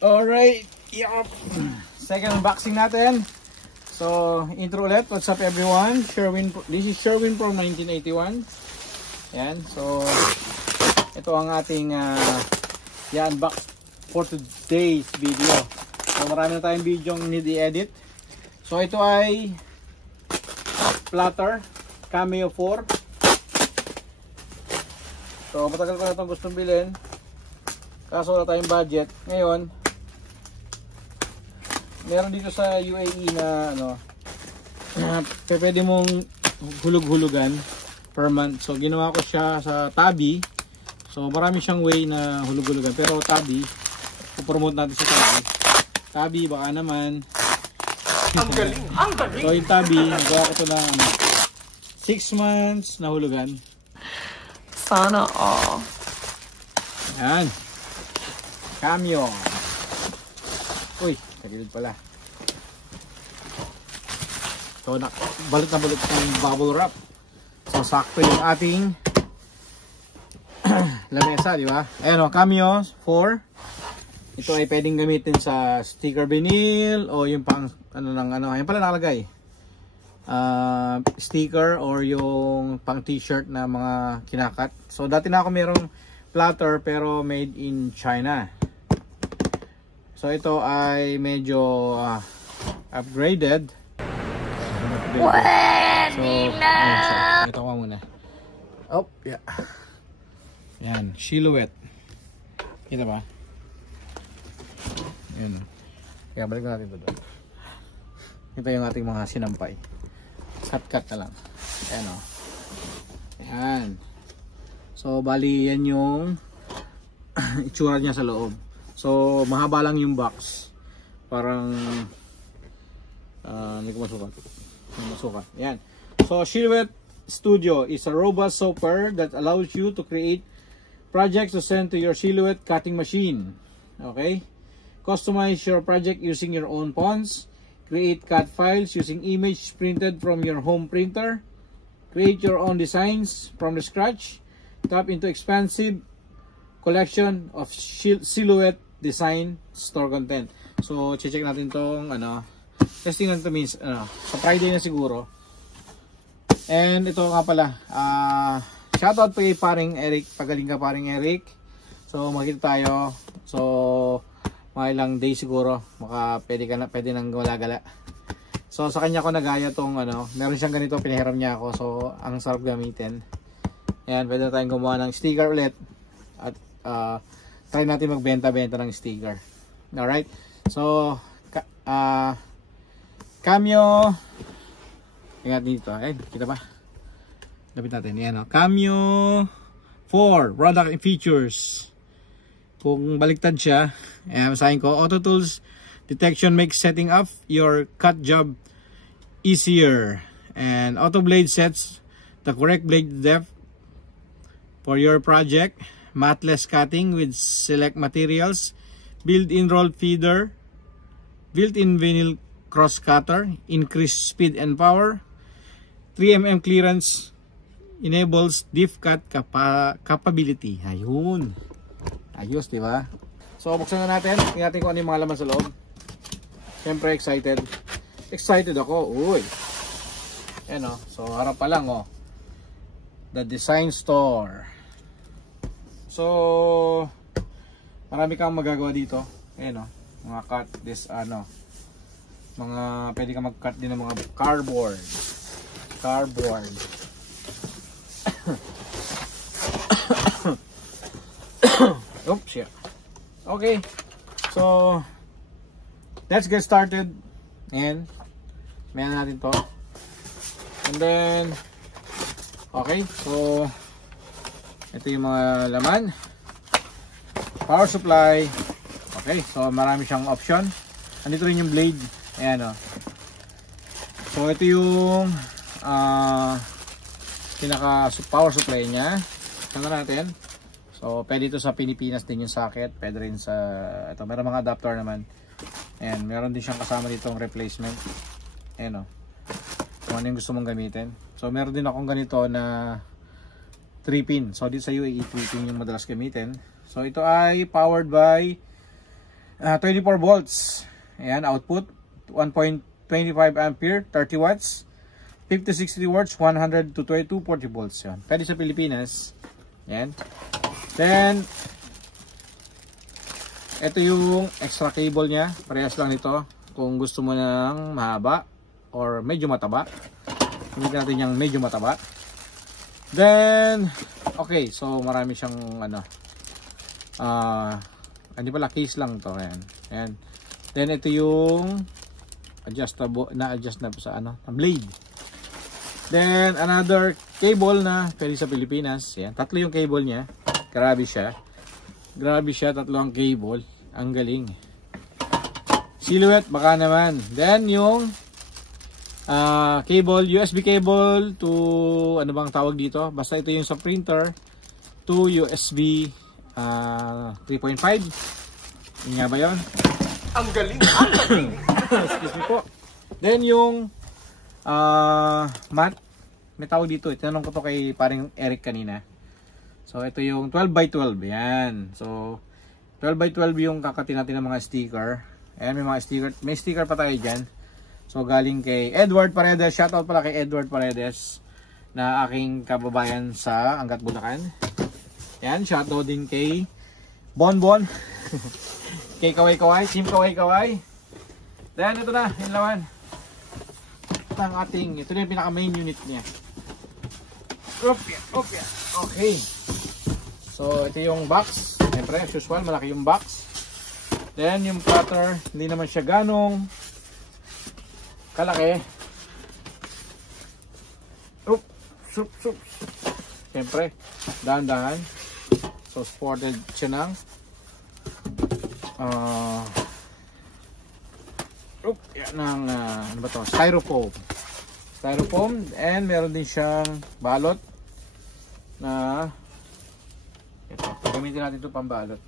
Alright, yup. Second unboxing natin. So, intro ulit. What's up everyone? This is Sherwin from 1981. Yan. So, ito ang ating i-unbox for today's video. So, marami na tayong video yung need i-edit. So, ito ay Platter Cameo 4. So, matagal ko na itong gustong bilhin. Kaso wala tayong budget. Ngayon, meron dito sa UAE na pwede mong hulug-hulugan per month. So ginawa ko siya sa Tabi. So marami siyang way na hulug-hulugan. Pero Tabi, pupromote natin sa Tabi. Tabi baka naman. Ang galing! Ang galing! So yung Tabi, nagawa ko ito na 6 months na hulugan. Sana all. Yan. Cameo. Uy, tagilid pala. So, balot na balot ng bubble wrap. So, sakto yung ating lamesa, di ba? Ayan o, Cameo 4. Ito ay pwedeng gamitin sa sticker vinyl o yung pang, ayan pala nakalagay. Sticker or yung pang t-shirt na mga kinakat. So, dati na ako merong platter pero made in China. So ito ay medyo upgraded. Pwede na! Ito ko muna. Oh, yeah. Yan, silhouette. Kita ba? Yan. Kaya balik natin ito doon. Ito yung ating mga sinampay. Cut-cut na lang. Ayan o. Ayan. So, bali yan yung itsura niya sa loob. So, mahaba lang yung box. Parang hindi ko masukat. Yan. So, Silhouette Studio is a robust software that allows you to create projects to send to your Silhouette cutting machine. Okay? Customize your project using your own fonts. Create cut files using image printed from your home printer. Create your own designs from the scratch. Tap into expansive collection of Silhouette design store content. So, check natin tong testing natin means sa Friday na siguro. And ito nga pala, shoutout po kay paring Eric, pagaling ka paring Eric. So, makita tayo. So, mga ilang days siguro, pwede nang gala-gala. So, sa kanya ko nagaya tong meron siyang ganito, pinahiram niya ako. So, ang sarap gamitin. Ayan, pwede na tayong gumawa ng sticker ulit. At try natin magbenta-benta ng sticker. Alright. So, Cameo. Ingat dito. Ay, kita ba? Lapit natin. Ayan o. Cameo 4. Product and features. Kung baliktad siya, ayan, masahin ko. Auto Tools Detection makes setting up your cut job easier. And Auto Blade sets the correct blade depth for your project. Matless cutting with select materials, built-in roll feeder, built-in vinyl cross cutter, increased speed and power, 3mm clearance, enables deep cut capability. Ayun. Ayos, di ba? So, buksan na natin. Tingnan ko ano yung mga laman sa loob. Siyempre, excited. Excited ako. Uy. Ayan o. So, harap pa lang o. The Design Store. So, marami kang magagawa dito. Ayan o, mga cut this mga pwede kang mag-cut din ng mga cardboard. Oops, shit. Okay. So, let's get started. Ayan. Mayan natin to. And then, okay. So, ito yung mga laman. Power supply. Okay, so marami siyang option. Andito rin yung blade. Ayan o. So ito yung pinaka power supply niya. Tingnan natin. So pwede ito sa Pilipinas din yung socket. Pwede rin sa ito. Meron mga adapter naman. Ayan, meron din siyang kasama ditong replacement. Ayan o. Kung ano yung gusto mong gamitin. So meron din akong ganito na 3-pin. So dito sa UAE 3-pin yung madalas gamitin. So ito ay powered by 24 volts. Ayan, output 1.25 ampere, 30 watts, 50-60 watts, 100 to 240 volts. Yan. Pwede sa Pilipinas. Ayan. Then, ito yung extra cable niya. Parehas lang nito. Kung gusto mo ng mahaba or medyo mataba. Hindi natin yung medyo mataba. Then, okay. So, marami siyang ano. Hindi pala, case lang to. Ayan. Ayan. Then ito yung adjustable, na-adjust na sa ano, na blade. Then another cable na pwede sa Pilipinas. Ayan. Tatlo yung cable niya. Grabe siya. Grabe siya, tatlo ang cable. Ang galing. Silhouette, baka naman. Then yung cable, USB cable to, ano bang tawag dito? Basta ito yung sa printer to USB 3.5. Yun nga ba yun? Ang galing! Ang galing! Excuse me po. Then yung mat, may tawag dito. Tinanong ko to kay paring Eric kanina. So ito yung 12 by 12. Yan. So 12 by 12 yung kakatin natin ng mga sticker. Ayan, may mga sticker. May sticker pa tayo dyan. So galing kay Edward Paredes. Shoutout pala kay Edward Paredes na aking kababayan sa Angat Bulacan. Yan, shoutout din kay Bonbon. Kay Kaway-Kaway, Team Kaway-Kaway. Then ito na, yung laman ng ating, ito na yung pinaka main unit niya. Okay. Okay. So ito yung box. Siyempre, as usual, malaki yung box. Then yung cutter, hindi naman siya ganong kalaki. Siyempre, dahan-dahan. So supported siya ng yan ng ano ba to? Styrofoam, and meron din siyang balot na ito, gamitin natin ito pambalot.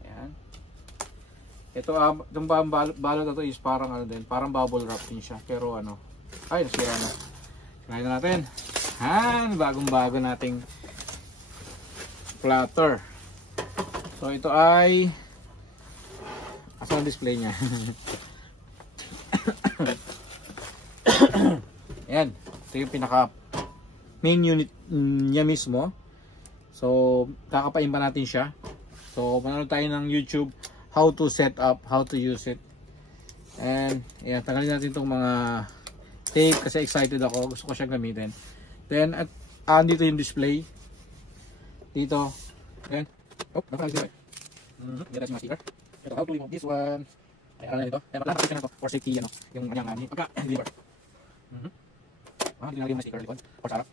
Ayan. Ito itong balot na to is parang ano din, parang bubble wrap din siya, pero ano, ay nasira na. Try na natin. Bagong-bago nating platter. So ito ay asan ang display niya? Ayan, ito yung pinaka main unit niya mismo. So kakapain pa natin siya. So manonood tayo ng YouTube how to set up, how to use it. And ayan, tanggalin natin itong mga tape kasi excited ako, gusto ko siyang gamitin. Then at dito yung display dito. Ayan. Oh, nakakasya. Dito yung sticker. Ito, how to remove this one. Ayan na ito. Ayan, maglalapit ka na ito for safety, ano, yung kanyang pagka-deliver. Dinagay yung sticker likod. For sarap.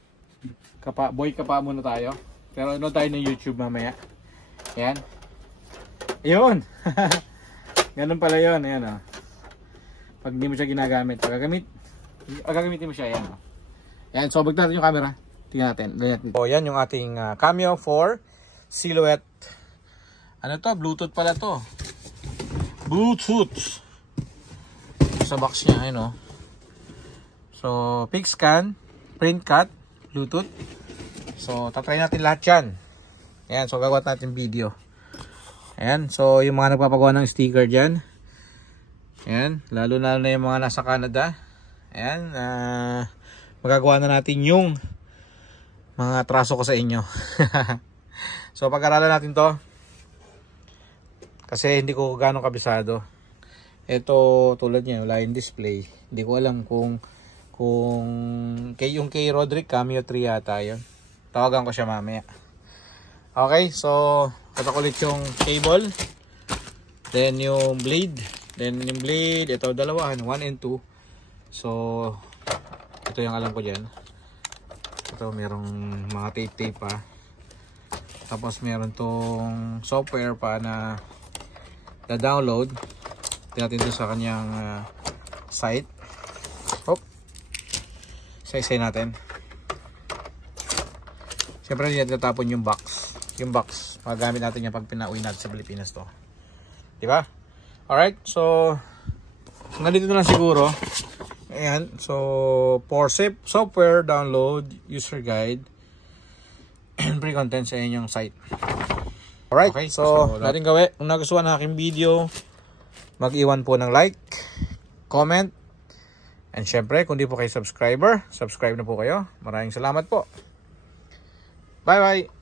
Boy kapa muna tayo. Pero ano tayo ng YouTube mamaya. Ayan. Ayun. Ganun pala yun. Ayan, oh. Pag hindi mo siya ginagamit, gagamitin mo siya. Ayan, oh. Ayan, so bag natin yung camera. Tingnan natin. So, yan yung ating Cameo for Silhouette. Ano to? Bluetooth pala to. Bluetooth. Sa box niya, ayun, oh. So, pick scan, print cut, Bluetooth. So, tatry natin lahat yan. Ayan, so gagawa natin video. Ayan, so yung mga nagpapagawa ng sticker dyan. Ayan, lalo na yung mga nasa Canada. Ayan, magagawa na natin yung mga traso ko sa inyo. So pag-aralan natin to kasi hindi ko gano'ng kabisado. Ito tulad niya, wala yung display. Hindi ko alam kung yung kay Roderick Cameo 3 yata yun. Tawagan ko siya mamaya. Okay, so ito ulit yung cable. Then yung blade. Then yung blade, ito dalawahan, 1 and 2. So ito yung alam ko dyan. Ito merong mga tape pa. Tapos meron tong software pa na na-download. Tingnan natin sa kanyang site. Hop. Isa-isay natin. Siyempre hindi natin natapon yung box. Yung box, magagamit natin yan pag pinauwi natin sa Pilipinas to. Diba? Alright, so nandito na lang siguro. Ayan, so for software download, user guide, and pre-content sa inyong site. Alright, Okay, so natin gawin. Kung nagustuhan ng aking video, mag-iwan po ng like, comment, and syempre, kung di po kayo subscriber, subscribe na po kayo. Maraming salamat po. Bye-bye!